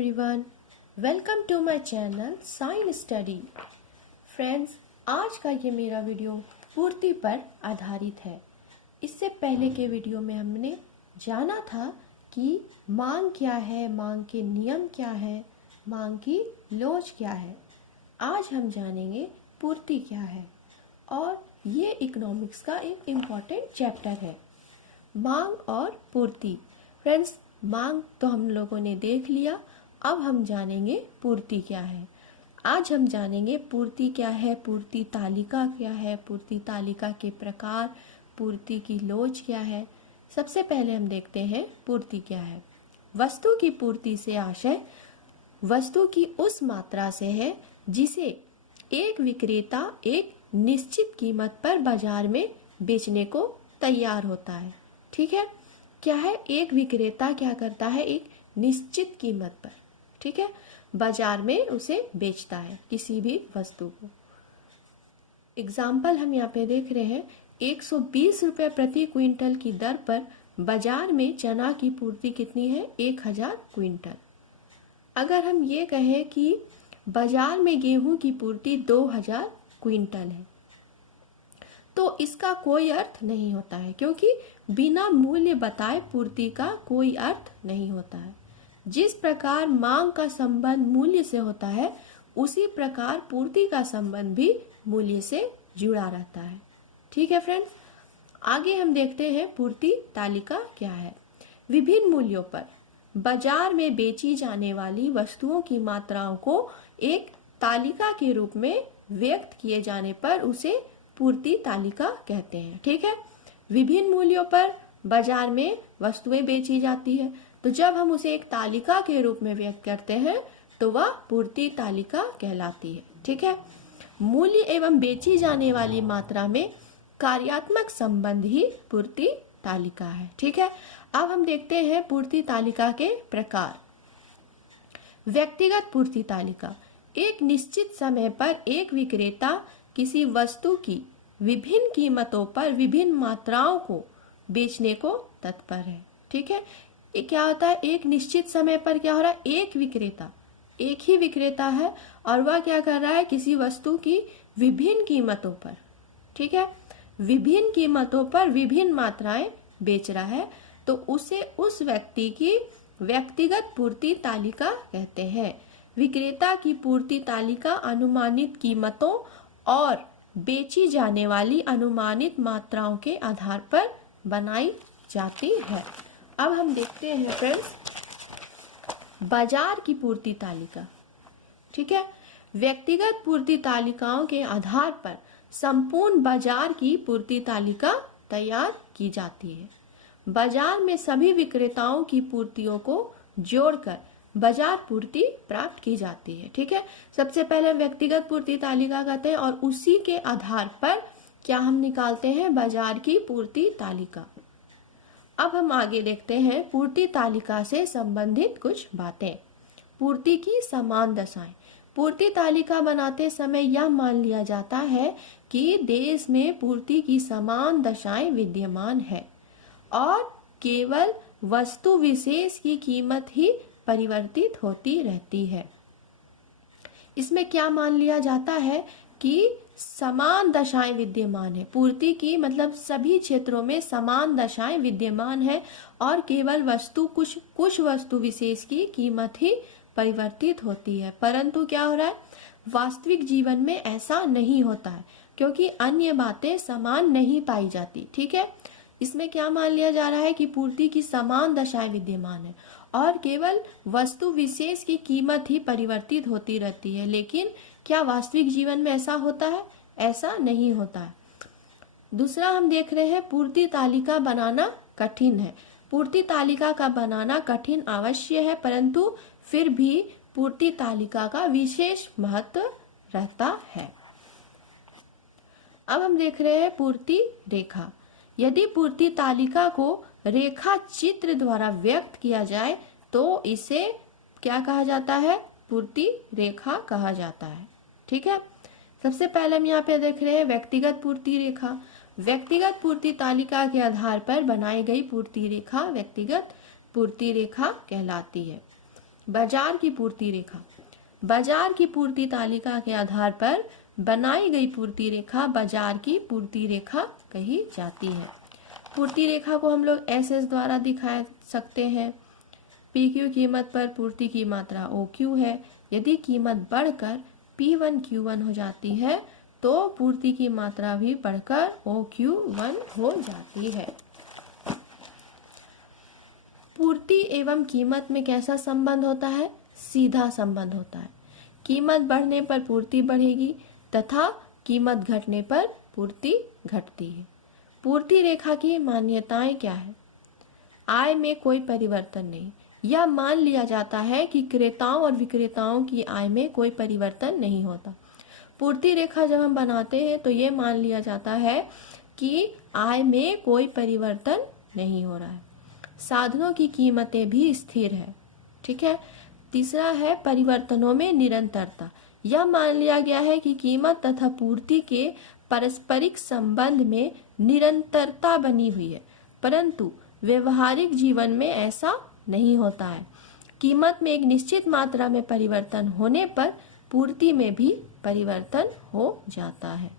everyone, welcome to my channel Science Study। Friends, आज का ये मेरा वीडियो पूर्ति पर आधारित है। इससे पहले के वीडियो में हमने जाना था कि मांग क्या है, मांग के नियम क्या है, मांग की लॉज क्या है। आज हम जानेंगे पूर्ति क्या है और ये इकोनॉमिक्स का एक इम्पॉर्टेंट चैप्टर है, मांग और पूर्ति। फ्रेंड्स, मांग तो हम लोगों ने देख लिया, अब हम जानेंगे पूर्ति क्या है। आज हम जानेंगे पूर्ति क्या है, पूर्ति तालिका क्या है, पूर्ति तालिका के प्रकार, पूर्ति की लोच क्या है। सबसे पहले हम देखते हैं पूर्ति क्या है। वस्तु की पूर्ति से आशय वस्तु की उस मात्रा से है जिसे एक विक्रेता एक निश्चित कीमत पर बाजार में बेचने को तैयार होता है। ठीक है, क्या है, एक विक्रेता क्या करता है, एक निश्चित कीमत पर, ठीक है, बाजार में उसे बेचता है किसी भी वस्तु को। एग्जाम्पल हम यहाँ पे देख रहे हैं, 120 रुपए प्रति क्विंटल की दर पर बाजार में चना की पूर्ति कितनी है, 1000 क्विंटल। अगर हम ये कहें कि बाजार में गेहूं की पूर्ति 2000 क्विंटल है, तो इसका कोई अर्थ नहीं होता है, क्योंकि बिना मूल्य बताए पूर्ति का कोई अर्थ नहीं होता है। जिस प्रकार मांग का संबंध मूल्य से होता है, उसी प्रकार पूर्ति का संबंध भी मूल्य से जुड़ा रहता है। ठीक है फ्रेंड्स, आगे हम देखते हैं पूर्ति तालिका क्या है। विभिन्न मूल्यों पर बाजार में बेची जाने वाली वस्तुओं की मात्राओं को एक तालिका के रूप में व्यक्त किए जाने पर उसे पूर्ति तालिका कहते हैं। ठीक है, विभिन्न मूल्यों पर बाजार में वस्तुएं बेची जाती है, तो जब हम उसे एक तालिका के रूप में व्यक्त करते हैं तो वह पूर्ति तालिका कहलाती है। ठीक है, मूल्य एवं बेची जाने वाली मात्रा में कार्यात्मक संबंध ही पूर्ति तालिका है। ठीक है, अब हम देखते हैं पूर्ति तालिका के प्रकार। व्यक्तिगत पूर्ति तालिका, एक निश्चित समय पर एक विक्रेता किसी वस्तु की विभिन्न कीमतों पर विभिन्न मात्राओं को बेचने को तत्पर है। ठीक है, ये क्या होता है, एक निश्चित समय पर क्या हो रहा है, एक विक्रेता, एक ही विक्रेता है और वह क्या कर रहा है, किसी वस्तु की विभिन्न कीमतों पर, ठीक है, विभिन्न कीमतों पर विभिन्न मात्राएं बेच रहा है, तो उसे उस व्यक्ति की व्यक्तिगत पूर्ति तालिका कहते हैं। विक्रेता की पूर्ति तालिका अनुमानित कीमतों और बेची जाने वाली अनुमानित मात्राओं के आधार पर बनाई जाती है। अब हम देखते हैं फ्रेंड्स बाजार की पूर्ति तालिका। ठीक है, व्यक्तिगत पूर्ति तालिकाओं के आधार पर संपूर्ण बाजार की पूर्ति तालिका तैयार की जाती है। बाजार में सभी विक्रेताओं की पूर्तियों को जोड़कर बाजार पूर्ति प्राप्त की जाती है। ठीक है, सबसे पहले व्यक्तिगत पूर्ति तालिका कहते हैं और उसी के आधार पर क्या हम निकालते हैं, बाजार की पूर्ति तालिका। अब हम आगे देखते हैं पूर्ति तालिका से संबंधित कुछ बातें। पूर्ति की समान दशाएं, पूर्ति तालिका बनाते समय यह मान लिया जाता है कि देश में पूर्ति की समान दशाएं विद्यमान है और केवल वस्तु विशेष की कीमत ही परिवर्तित होती रहती है। इसमें क्या मान लिया जाता है कि समान दशाएं विद्यमान है, पूर्ति की मतलब सभी क्षेत्रों में समान दशाएं विद्यमान है और केवल वस्तु कुछ वस्तु विशेष की कीमत ही परिवर्तित होती है। परंतु क्या हो रहा है, वास्तविक जीवन में ऐसा नहीं होता है, क्योंकि अन्य बातें समान नहीं पाई जाती। ठीक है, इसमें क्या मान लिया जा रहा है कि पूर्ति की समान दशाएं विद्यमान है और केवल वस्तु विशेष की कीमत ही परिवर्तित होती रहती है। लेकिन क्या वास्तविक जीवन में ऐसा होता है, ऐसा नहीं होता है। दूसरा हम देख रहे हैं पूर्ति तालिका बनाना कठिन है। पूर्ति तालिका का बनाना कठिन अवश्य है, परंतु फिर भी पूर्ति तालिका का विशेष महत्व रहता है। अब हम देख रहे हैं पूर्ति रेखा। यदि पूर्ति तालिका को रेखा चित्र द्वारा व्यक्त किया जाए तो इसे क्या कहा जाता है, पूर्ति रेखा कहा जाता है। ठीक है, सबसे पहले हम यहाँ पे देख रहे हैं व्यक्तिगत पूर्ति रेखा। व्यक्तिगत पूर्ति तालिका के आधार पर बनाई गई पूर्ति रेखा व्यक्तिगत पूर्ति रेखा कहलाती है। बाजार की पूर्ति रेखा। बाजार की पूर्ति तालिका के आधार पर बनाई गई पूर्ति रेखा बाजार की पूर्ति रेखा कही जाती है। पूर्ति रेखा को हम लोग SS द्वारा दिखा सकते हैं। PQ कीमत पर पूर्ति की मात्रा OQ है। यदि कीमत बढ़कर P1 Q1 हो जाती है तो पूर्ति की मात्रा भी बढ़कर OQ1 हो जाती है। पूर्ति एवं कीमत में कैसा संबंध होता है? सीधा संबंध होता है। कीमत बढ़ने पर पूर्ति बढ़ेगी तथा कीमत घटने पर पूर्ति घटती है। पूर्ति रेखा की मान्यताएं क्या है? आय में कोई परिवर्तन नहीं। यह मान लिया जाता है कि क्रेताओं और विक्रेताओं की आय में कोई परिवर्तन नहीं होता। पूर्ति रेखा जब हम बनाते हैं तो ये मान लिया जाता है कि आय में कोई परिवर्तन नहीं हो रहा है। साधनों की कीमतें भी स्थिर है। ठीक है। तीसरा है परिवर्तनों में निरंतरता। यह मान लिया गया है कि कीमत तथा पूर्ति के पारस्परिक संबंध में निरंतरता बनी हुई है, परंतु व्यवहारिक जीवन में ऐसा नहीं होता है। कीमत में एक निश्चित मात्रा में परिवर्तन होने पर पूर्ति में भी परिवर्तन हो जाता है।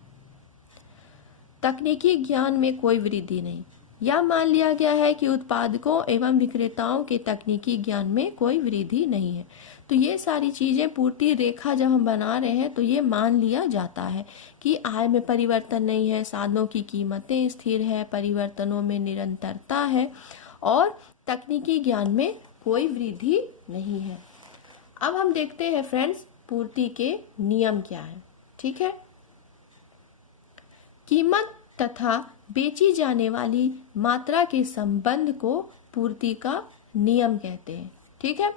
तकनीकी ज्ञान में कोई वृद्धि नहीं। यह मान लिया गया है कि उत्पादकों एवं विक्रेताओं के तकनीकी ज्ञान में कोई वृद्धि नहीं है। तो ये सारी चीजें पूर्ति रेखा जब हम बना रहे हैं तो ये मान लिया जाता है कि आय में परिवर्तन नहीं है, साधनों की कीमतें स्थिर है, परिवर्तनों में निरंतरता है और तकनीकी ज्ञान में कोई वृद्धि नहीं है। अब हम देखते हैं फ्रेंड्स पूर्ति के नियम क्या है। ठीक है। कीमत तथा बेची जाने वाली मात्रा के संबंध को पूर्ति का नियम कहते हैं। ठीक है।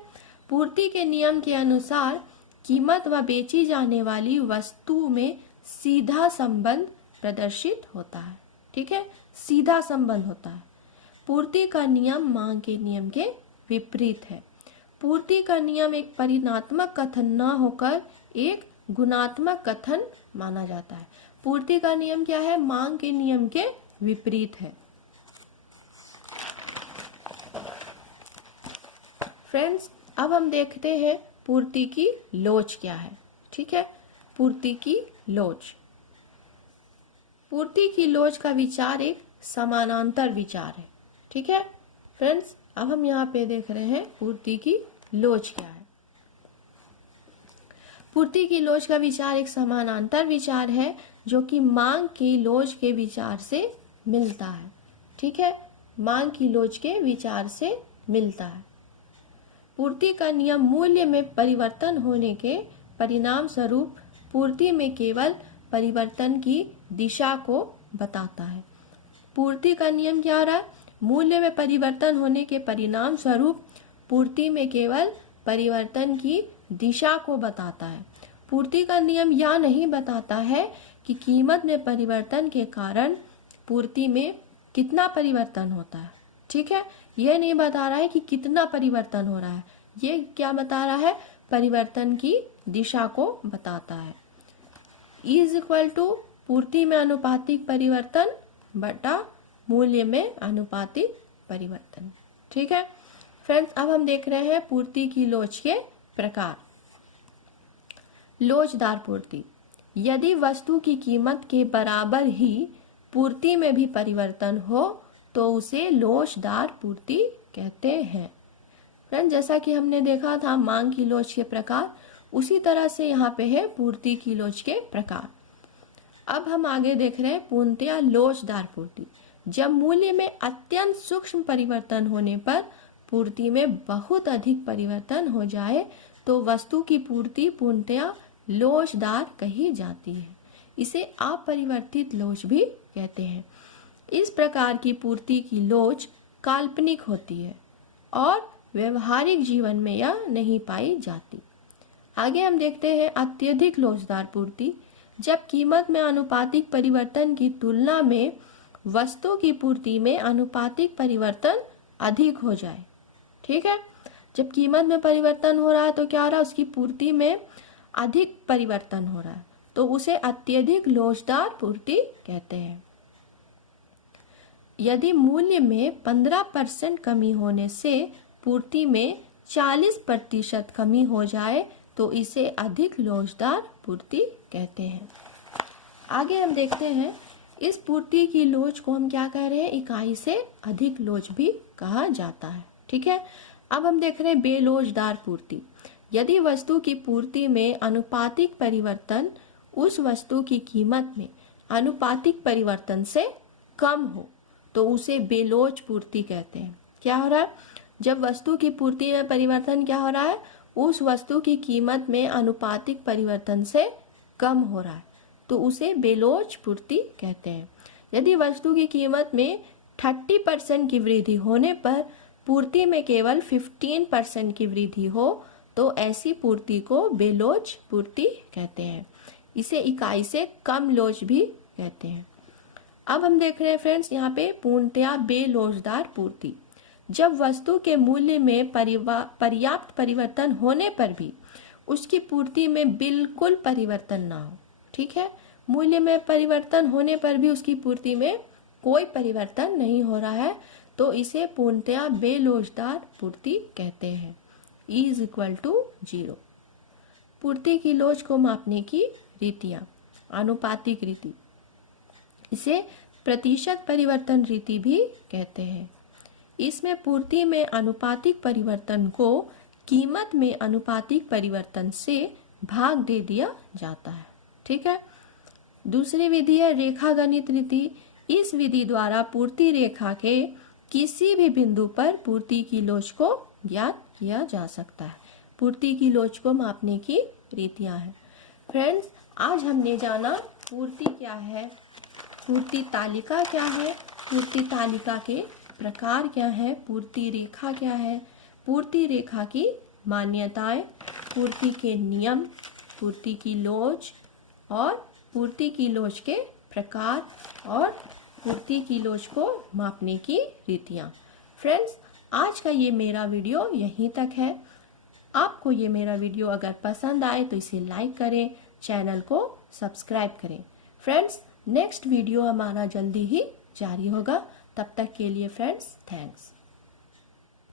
पूर्ति के नियम के अनुसार कीमत व बेची जाने वाली वस्तु में सीधा संबंध प्रदर्शित होता है। ठीक है। सीधा संबंध होता है। पूर्ति का नियम मांग के नियम के विपरीत है। पूर्ति का नियम एक परिणात्मक कथन न होकर एक गुणात्मक कथन माना जाता है। पूर्ति का नियम क्या है? मांग के नियम के विपरीत है। फ्रेंड्स, अब हम देखते हैं पूर्ति की लोच क्या है। ठीक है। पूर्ति की लोच। पूर्ति की लोच का विचार एक समानांतर विचार है। ठीक है फ्रेंड्स, अब हम यहाँ पे देख रहे हैं पूर्ति की लोच क्या है। पूर्ति की लोच का विचार एक समानांतर विचार है जो कि मांग की लोच के विचार से मिलता है। ठीक है। मांग की लोच के विचार से मिलता है। पूर्ति का नियम मूल्य में परिवर्तन होने के परिणाम स्वरूप पूर्ति में केवल परिवर्तन की दिशा को बताता है। पूर्ति का नियम क्या रहा है? मूल्य में परिवर्तन होने के परिणाम स्वरूप पूर्ति में केवल परिवर्तन की दिशा को बताता है। पूर्ति का नियम यह नहीं बताता है कि कीमत में परिवर्तन के कारण पूर्ति में कितना परिवर्तन होता है। ठीक है। यह नहीं बता रहा है कि कितना परिवर्तन हो रहा है। ये क्या बता रहा है? परिवर्तन की दिशा को बताता है। इज इक्वल टू पूर्ति में अनुपातिक परिवर्तन बटा मूल्य में अनुपातिक परिवर्तन। ठीक है फ्रेंड्स, अब हम देख रहे हैं पूर्ति की लोच के प्रकार। लोचदार पूर्ति। यदि वस्तु की कीमत के बराबर ही पूर्ति में भी परिवर्तन हो तो उसे लोचदार पूर्ति कहते हैं। फ्रेंड्स, जैसा कि हमने देखा था मांग की लोच के प्रकार, उसी तरह से यहाँ पे है पूर्ति की लोच के प्रकार। अब हम आगे देख रहे हैं पूर्णतया लोचदार पूर्ति। जब मूल्य में अत्यंत सूक्ष्म परिवर्तन होने पर पूर्ति में बहुत अधिक परिवर्तन हो जाए तो वस्तु की पूर्ति पूर्णतया लोचदार कही जाती है। इसे अपरिवर्तित लोच भी कहते हैं। इस प्रकार की पूर्ति की लोच काल्पनिक होती है और व्यवहारिक जीवन में यह नहीं पाई जाती। आगे हम देखते हैं अत्यधिक लोचदार पूर्ति। जब कीमत में आनुपातिक परिवर्तन की तुलना में वस्तु की पूर्ति में आनुपातिक परिवर्तन अधिक हो जाए। ठीक है। जब कीमत में परिवर्तन हो रहा है तो क्या हो रहा है? उसकी पूर्ति में अधिक परिवर्तन हो रहा है तो उसे अत्यधिक लोचदार पूर्ति कहते हैं। यदि मूल्य में 15% कमी होने से पूर्ति में 40% कमी हो जाए तो इसे अधिक लोचदार पूर्ति कहते हैं। आगे हम देखते हैं, इस पूर्ति की लोच को हम क्या कह रहे हैं, इकाई से अधिक लोच भी कहा जाता है। ठीक है, अब हम देख रहे हैं बेलोचदार पूर्ति। यदि वस्तु की पूर्ति में अनुपातिक परिवर्तन उस वस्तु की कीमत में अनुपातिक परिवर्तन से कम हो तो उसे बेलोच पूर्ति कहते हैं। क्या हो रहा है, जब वस्तु की पूर्ति में परिवर्तन क्या हो रहा है, उस वस्तु की कीमत में अनुपातिक परिवर्तन से कम हो रहा है तो उसे बेलोच पूर्ति कहते हैं। यदि वस्तु की कीमत में 30% की वृद्धि होने पर पूर्ति में केवल 15% की वृद्धि हो तो ऐसी पूर्ति को बेलोच पूर्ति कहते हैं। इसे इकाई से कम लोच भी कहते हैं। अब हम देख रहे हैं फ्रेंड्स, यहाँ पे पूर्णतया बेलोचदार पूर्ति। जब वस्तु के मूल्य में पर्याप्त परिवर्तन होने पर भी उसकी पूर्ति में बिल्कुल परिवर्तन ना हो। ठीक है, मूल्य में परिवर्तन होने पर भी उसकी पूर्ति में कोई परिवर्तन नहीं हो रहा है तो इसे पूर्णतया बेलोचदार पूर्ति कहते हैं। E = 0। पूर्ति की लोच को मापने की रीतियां, आनुपातिक रीति, इसे प्रतिशत परिवर्तन रीति भी कहते हैं। इसमें पूर्ति में अनुपातिक परिवर्तन को कीमत में अनुपातिक परिवर्तन से भाग दे दिया जाता है। ठीक है, दूसरी विधि है रेखागणित रीति। इस विधि द्वारा पूर्ति रेखा के किसी भी बिंदु पर पूर्ति की लोच को ज्ञात किया जा सकता है। पूर्ति की लोच को मापने की रीतियां हैं। फ्रेंड्स, आज हमने जाना पूर्ति क्या है, पूर्ति तालिका क्या है, पूर्ति तालिका के प्रकार क्या है, पूर्ति रेखा क्या है, पूर्ति रेखा की मान्यताएं, पूर्ति के नियम, पूर्ति की लोच और पूर्ति की लोच के प्रकार और पूर्ति की लोच को मापने की रीतियां। फ्रेंड्स, आज का ये मेरा वीडियो यहीं तक है। आपको ये मेरा वीडियो अगर पसंद आए तो इसे लाइक करें, चैनल को सब्सक्राइब करें। फ्रेंड्स, नेक्स्ट वीडियो हमारा जल्दी ही जारी होगा। तब तक के लिए फ्रेंड्स, थैंक्स।